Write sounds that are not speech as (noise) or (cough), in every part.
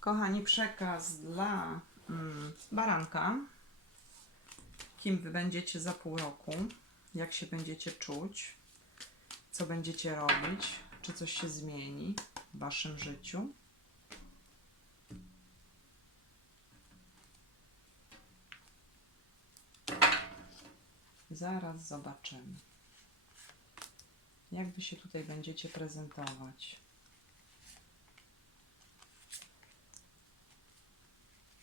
Kochani, przekaz dla mm, baranka. Kim wy będziecie za pół roku? Jak się będziecie czuć? Co będziecie robić? Czy coś się zmieni w waszym życiu? Zaraz zobaczymy. Jak wy się tutaj będziecie prezentować?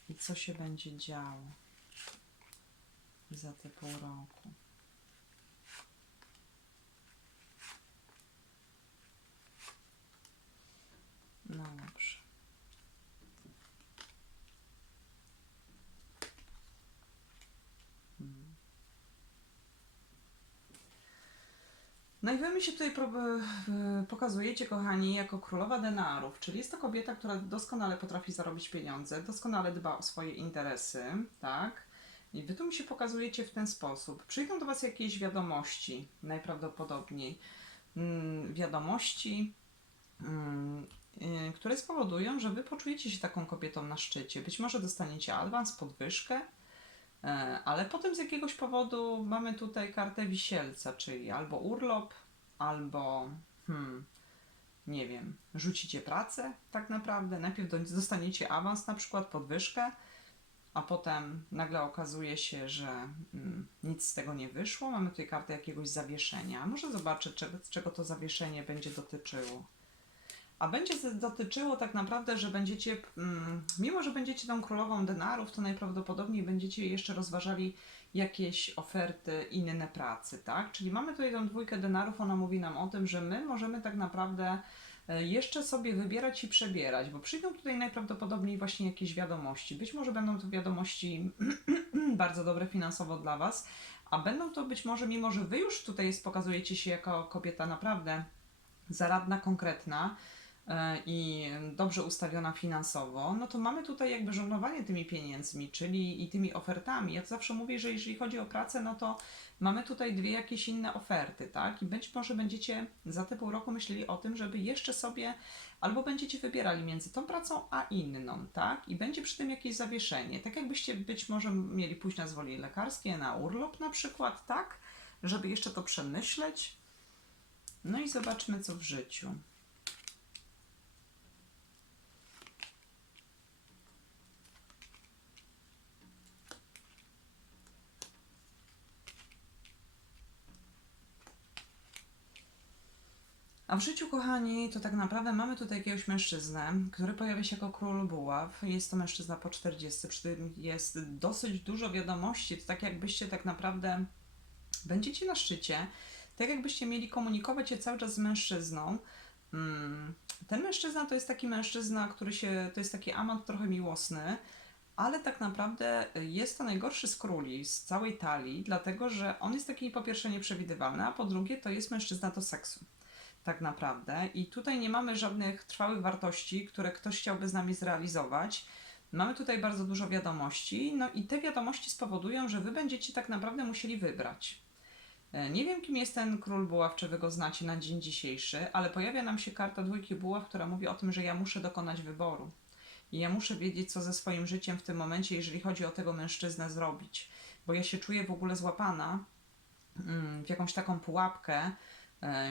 I co się będzie działo za te pół roku? No dobrze. No i wy mi się tutaj e, pokazujecie, kochani, jako królowa denarów, czyli jest to kobieta, która doskonale potrafi zarobić pieniądze, doskonale dba o swoje interesy, tak? I wy tu mi się pokazujecie w ten sposób. Przyjdą do was jakieś wiadomości, najprawdopodobniej mm, wiadomości, mm, y, które spowodują, że wy poczujecie się taką kobietą na szczycie. Być może dostaniecie awans, podwyżkę, Ale potem z jakiegoś powodu mamy tutaj kartę wisielca, czyli albo urlop, albo hmm, nie wiem, rzucicie pracę tak naprawdę. Najpierw do- dostaniecie awans, na przykład podwyżkę, a potem nagle okazuje się, że mm, nic z tego nie wyszło. Mamy tutaj kartę jakiegoś zawieszenia. Może zobaczę, czego, czego to zawieszenie będzie dotyczyło. A będzie dotyczyło tak naprawdę, że będziecie, mm, mimo że będziecie tą królową denarów, to najprawdopodobniej będziecie jeszcze rozważali jakieś oferty inne pracy, tak? Czyli mamy tutaj tą dwójkę denarów, ona mówi nam o tym, że my możemy tak naprawdę e, jeszcze sobie wybierać i przebierać, bo przyjdą tutaj najprawdopodobniej właśnie jakieś wiadomości. Być może będą to wiadomości (clears throat) bardzo dobre finansowo dla Was, a będą to być może, mimo że Wy już tutaj pokazujecie się jako kobieta naprawdę zaradna, konkretna, i dobrze ustawiona finansowo, no to mamy tutaj jakby żonglowanie tymi pieniędzmi, czyli i tymi ofertami. Ja zawsze mówię, że jeżeli chodzi o pracę, no to mamy tutaj dwie jakieś inne oferty, tak? I być może będziecie za te pół roku myśleli o tym, żeby jeszcze sobie albo będziecie wybierali między tą pracą a inną, tak? I będzie przy tym jakieś zawieszenie. Tak jakbyście być może mieli pójść na zwolnienie lekarskie, na urlop na przykład, tak? Żeby jeszcze to przemyśleć. No i zobaczmy, co w życiu. A w życiu, kochani, to tak naprawdę mamy tutaj jakiegoś mężczyznę, który pojawia się jako król buław. Jest to mężczyzna po 40, przy tym jest dosyć dużo wiadomości. To tak jakbyście tak naprawdę będziecie na szczycie, tak jakbyście mieli komunikować się cały czas z mężczyzną. Mm, Ten mężczyzna to jest taki mężczyzna, który się, to jest taki amant trochę miłosny, ale tak naprawdę jest to najgorszy z króli z całej talii, dlatego że on jest taki po pierwsze nieprzewidywalny, a po drugie to jest mężczyzna do seksu tak naprawdę. I tutaj nie mamy żadnych trwałych wartości, które ktoś chciałby z nami zrealizować. Mamy tutaj bardzo dużo wiadomości, no i te wiadomości spowodują, że wy będziecie tak naprawdę musieli wybrać. E, Nie wiem, kim jest ten król buław, czy wy go znacie na dzień dzisiejszy, ale pojawia nam się karta dwójki buław, która mówi o tym, że ja muszę dokonać wyboru. I ja muszę wiedzieć, co ze swoim życiem w tym momencie, jeżeli chodzi o tego mężczyznę, zrobić. Bo ja się czuję w ogóle złapana mm, w jakąś taką pułapkę,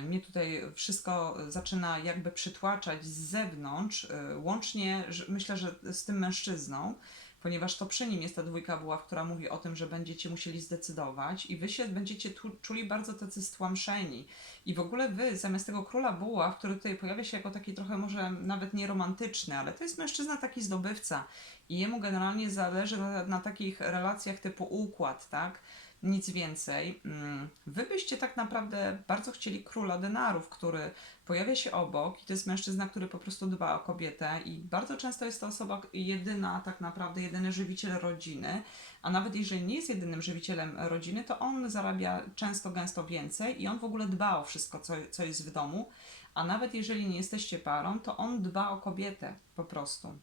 Mnie tutaj wszystko zaczyna jakby przytłaczać z zewnącz, e, łącznie myślę, że z tym mężczyzną, ponieważ to przy nim jest ta dwójka buław, która mówi o tym, że będziecie musieli zdecydować i wy się będziecie tu, czuli bardzo tacy stłamszeni. I w ogóle wy, zamiast tego króla buław, który tutaj pojawia się jako taki trochę może nawet nieromantyczny, ale to jest mężczyzna taki zdobywca i jemu generalnie zależy na, na takich relacjach typu układ, tak? Nic więcej. Mm, Wy byście tak naprawdę bardzo chcieli króla denarów, który pojawia się obok i to jest mężczyzna, który po prostu dba o kobietę i bardzo często jest to osoba jedyna, tak naprawdę jedyny żywiciel rodziny, a nawet jeżeli nie jest jedynym żywicielem rodziny, to on zarabia często, gęsto więcej i on w ogóle dba o wszystko, co, co jest w domu, a nawet jeżeli nie jesteście parą, to on dba o kobietę po prostu,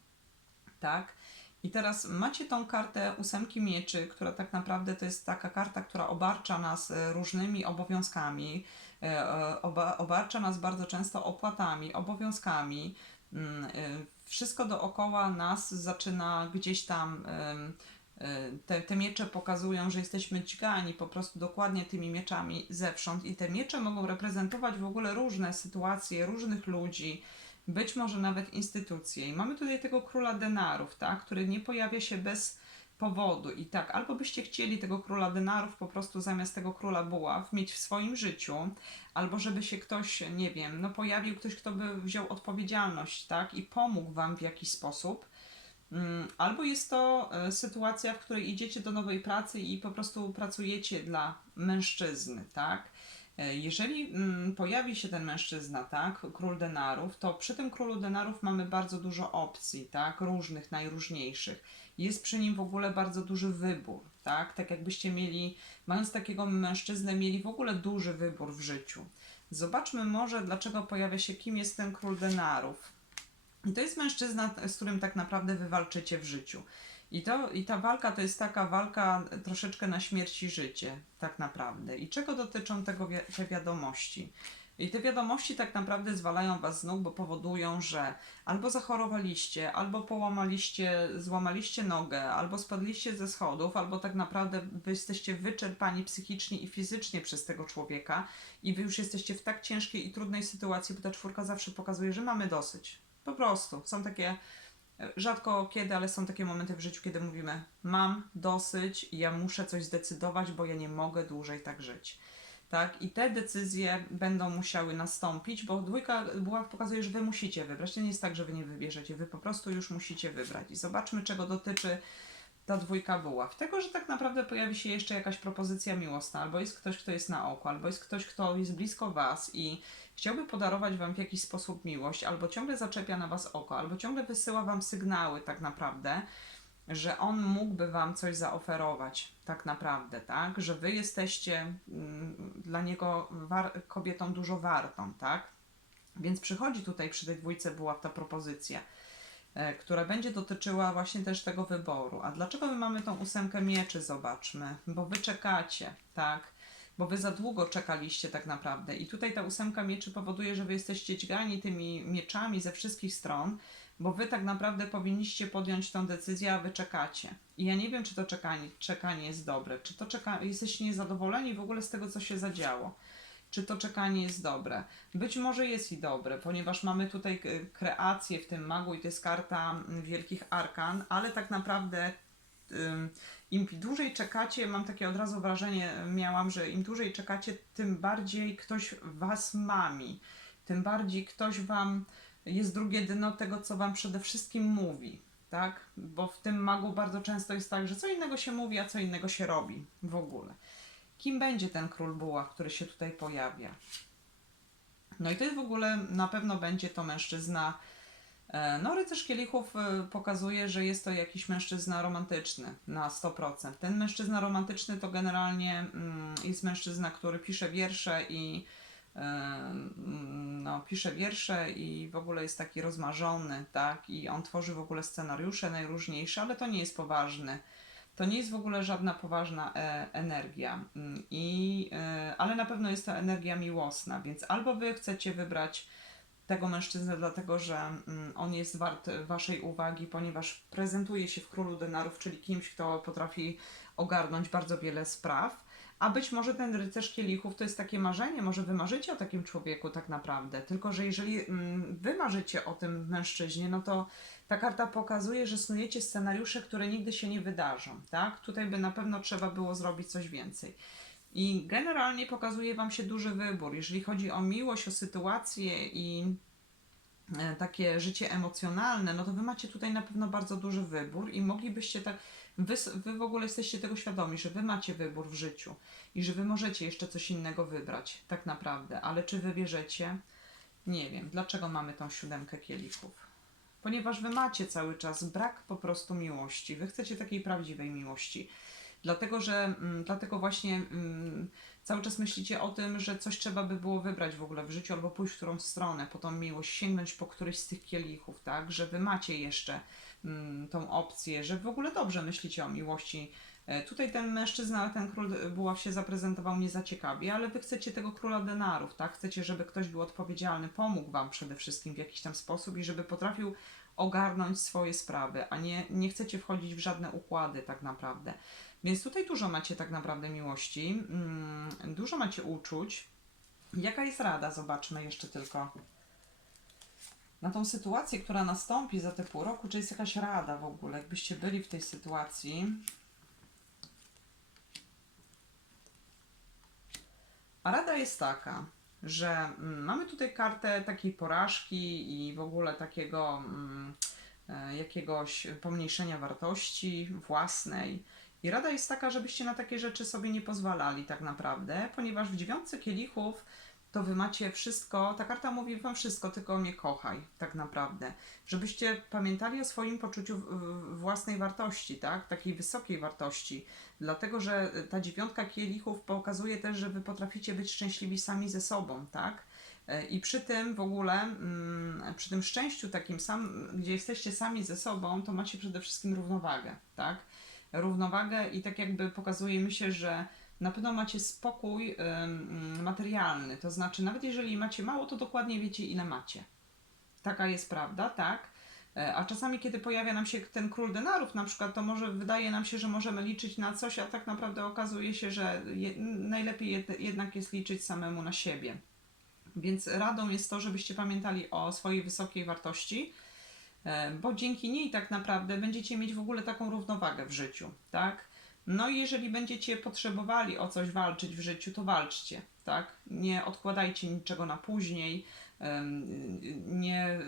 tak? I teraz macie tą kartę ósemki mieczy, która tak naprawdę to jest taka karta, która obarcza nas e, różnymi obowiązkami, e, e, oba, obarcza nas bardzo często opłatami, obowiązkami. Mm, wszystko dookoła nas zaczyna gdzieś tam. te, te miecze pokazują, że jesteśmy dźgani po prostu dokładnie tymi mieczami zewsząd, i te miecze mogą reprezentować w ogóle różne sytuacje, różnych ludzi, być może nawet instytucje. I mamy tutaj tego króla denarów, tak, który nie pojawia się bez powodu. I tak, albo byście chcieli tego króla denarów po prostu zamiast tego króla buław mieć w swoim życiu, albo żeby się ktoś, nie wiem, no pojawił ktoś, kto by wziął odpowiedzialność, tak, i pomógł wam w jakiś sposób. Mm, Albo jest to e, sytuacja, w której idziecie do nowej pracy i po prostu pracujecie dla mężczyzny, tak? E, Jeżeli mm, pojawi się ten mężczyzna, tak, król denarów, to przy tym królu denarów mamy bardzo dużo opcji, tak, różnych, najróżniejszych. Jest przy nim w ogóle bardzo duży wybór, tak, tak jakbyście mieli, mając takiego mężczyznę, mieli w ogóle duży wybór w życiu. Zobaczmy może, dlaczego pojawia się, kim jest ten król denarów. I to jest mężczyzna, z którym tak naprawdę wy walczycie w życiu. I, to, I ta walka to jest taka walka troszeczkę na śmierć i życie, tak naprawdę. I czego dotyczą tego, wi- te wiadomości? I te wiadomości tak naprawdę zwalają was z nóg, bo powodują, że albo zachorowaliście, albo połamaliście, złamaliście nogę, albo spadliście ze schodów, albo tak naprawdę wy jesteście wyczerpani psychicznie i fizycznie przez tego człowieka i wy już jesteście w tak ciężkiej i trudnej sytuacji, bo ta czwórka zawsze pokazuje, że mamy dosyć. Po prostu. Są takie, rzadko kiedy, ale są takie momenty w życiu, kiedy mówimy: Mam dosyć, ja muszę coś zdecydować, bo ja nie mogę dłużej tak żyć. Tak? I te decyzje będą musiały nastąpić, bo dwójka buław pokazuje, że wy musicie wybrać. To nie jest tak, że wy nie wybierzecie, wy po prostu już musicie wybrać. I zobaczmy, czego dotyczy ta dwójka buław. Tego, że tak naprawdę pojawi się jeszcze jakaś propozycja miłosna, albo jest ktoś, kto jest na oku, albo jest ktoś, kto jest blisko was i chciałby podarować wam w jakiś sposób miłość, albo ciągle zaczepia na was oko, albo ciągle wysyła wam sygnały tak naprawdę, że on mógłby wam coś zaoferować tak naprawdę, tak? Że wy jesteście mm, dla niego kobietą dużo wartą, tak? Więc przychodzi tutaj przy tej dwójce była ta propozycja, e, która będzie dotyczyła właśnie też tego wyboru. A dlaczego my mamy tą ósemkę mieczy? Zobaczmy. Bo wy czekacie, tak? Bo wy za długo czekaliście tak naprawdę. I tutaj ta ósemka mieczy powoduje, że wy jesteście dźgani tymi mieczami ze wszystkich stron, bo wy tak naprawdę powinniście podjąć tą decyzję, a wy czekacie. I ja nie wiem, czy to czekanie, czekanie jest dobre, czy to czeka, jesteście niezadowoleni w ogóle z tego, co się zadziało. Czy to czekanie jest dobre? Być może jest i dobre, ponieważ mamy tutaj kreację w tym magu i to jest karta mm, wielkich arkan, ale tak naprawdę im dłużej czekacie, mam takie od razu wrażenie, miałam, że im dłużej czekacie, tym bardziej ktoś was mami, tym bardziej ktoś wam jest drugie dno tego, co wam przede wszystkim mówi, tak? Bo w tym magu bardzo często jest tak, że co innego się mówi, a co innego się robi w ogóle. Kim będzie ten król buław, który się tutaj pojawia? No i to jest w ogóle, na pewno będzie to mężczyzna, no rycerz kielichów e, pokazuje, że jest to jakiś mężczyzna romantyczny na 100%. Ten mężczyzna romantyczny to generalnie mm, jest mężczyzna, który pisze wiersze i e, mm, no, pisze wiersze i w ogóle jest taki rozmarzony, tak? I on tworzy w ogóle scenariusze najróżniejsze, ale to nie jest poważny. To nie jest w ogóle żadna poważna e, energia, Mm, i, e, ale na pewno jest to energia miłosna, więc albo wy chcecie wybrać tego mężczyznę, dlatego że mm, on jest wart waszej uwagi, ponieważ prezentuje się w królu denarów, czyli kimś, kto potrafi ogarnąć bardzo wiele spraw. A być może ten rycerz kielichów to jest takie marzenie, może wy marzycie o takim człowieku tak naprawdę. Tylko, że jeżeli mm, wy marzycie o tym mężczyźnie, no to ta karta pokazuje, że snujecie scenariusze, które nigdy się nie wydarzą, tak? Tutaj by na pewno trzeba było zrobić coś więcej. I generalnie pokazuje Wam się duży wybór. Jeżeli chodzi o miłość, o sytuację i e, takie życie emocjonalne, no to Wy macie tutaj na pewno bardzo duży wybór i moglibyście tak. Wy, wy w ogóle jesteście tego świadomi, że Wy macie wybór w życiu i że Wy możecie jeszcze coś innego wybrać, tak naprawdę. Ale czy wybierzecie? Nie wiem. Dlaczego mamy tą siódemkę kielichów? Ponieważ Wy macie cały czas brak po prostu miłości. Wy chcecie takiej prawdziwej miłości. Dlatego, że mm, dlatego właśnie mm, cały czas myślicie o tym, że coś trzeba by było wybrać w ogóle w życiu albo pójść w którą stronę, po tą miłość, sięgnąć po któryś z tych kielichów, tak? Że wy macie jeszcze mm, tą opcję, że w ogóle dobrze myślicie o miłości. E, Tutaj ten mężczyzna, ten król buław się zaprezentował nie za ciekawie, ale wy chcecie tego króla denarów, tak? Chcecie, żeby ktoś był odpowiedzialny, pomógł wam przede wszystkim w jakiś tam sposób i żeby potrafił ogarnąć swoje sprawy, a nie, nie chcecie wchodzić w żadne układy tak naprawdę. Więc tutaj dużo macie tak naprawdę miłości, mm, dużo macie uczuć. Jaka jest rada? Zobaczmy jeszcze tylko na tą sytuację, która nastąpi za te pół roku, czy jest jakaś rada w ogóle, jakbyście byli w tej sytuacji. A rada jest taka, że mm, mamy tutaj kartę takiej porażki i w ogóle takiego mm, e, jakiegoś pomniejszenia wartości własnej. I rada jest taka, żebyście na takie rzeczy sobie nie pozwalali tak naprawdę, ponieważ w dziewiątce kielichów to wy macie wszystko, ta karta mówi wam wszystko, tylko mnie kochaj, tak naprawdę. Żebyście pamiętali o swoim poczuciu własnej wartości, tak? Takiej wysokiej wartości. Dlatego, że ta dziewiątka kielichów pokazuje też, że wy potraficie być szczęśliwi sami ze sobą, tak? E, I przy tym w ogóle, mm, przy tym szczęściu takim sam, gdzie jesteście sami ze sobą, to macie przede wszystkim równowagę, tak? Równowagę i tak jakby pokazuje mi się, że na pewno macie spokój ym, materialny, to znaczy nawet jeżeli macie mało, to dokładnie wiecie ile macie. Taka jest prawda, tak? E, A czasami, kiedy pojawia nam się ten król denarów, na przykład, to może wydaje nam się, że możemy liczyć na coś, a tak naprawdę okazuje się, że je, najlepiej jed, jednak jest liczyć samemu na siebie. Więc radą jest to, żebyście pamiętali o swojej wysokiej wartości, e, bo dzięki niej tak naprawdę będziecie mieć w ogóle taką równowagę w życiu, tak? No i jeżeli będziecie potrzebowali o coś walczyć w życiu, to walczcie, tak? Nie odkładajcie niczego na później, nie,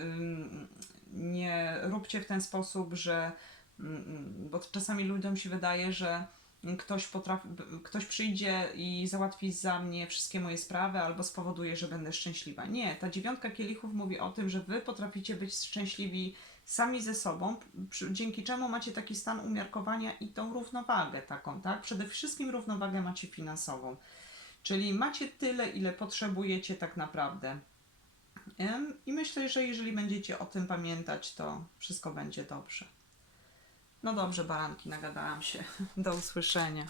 nie róbcie w ten sposób, że mm, bo czasami ludziom się wydaje, że ktoś, potrafi, ktoś przyjdzie i załatwi za mnie wszystkie moje sprawy albo spowoduje, że będę szczęśliwa. Nie, ta dziewiątka kielichów mówi o tym, że wy potraficie być szczęśliwi sami ze sobą, przy- dzięki czemu macie taki stan umiarkowania i tą równowagę taką, tak? Przede wszystkim równowagę macie finansową. Czyli macie tyle, ile potrzebujecie tak naprawdę. I myślę, że jeżeli będziecie o tym pamiętać, to wszystko będzie dobrze. No dobrze, baranki, nagadałam się. (laughs) Do usłyszenia.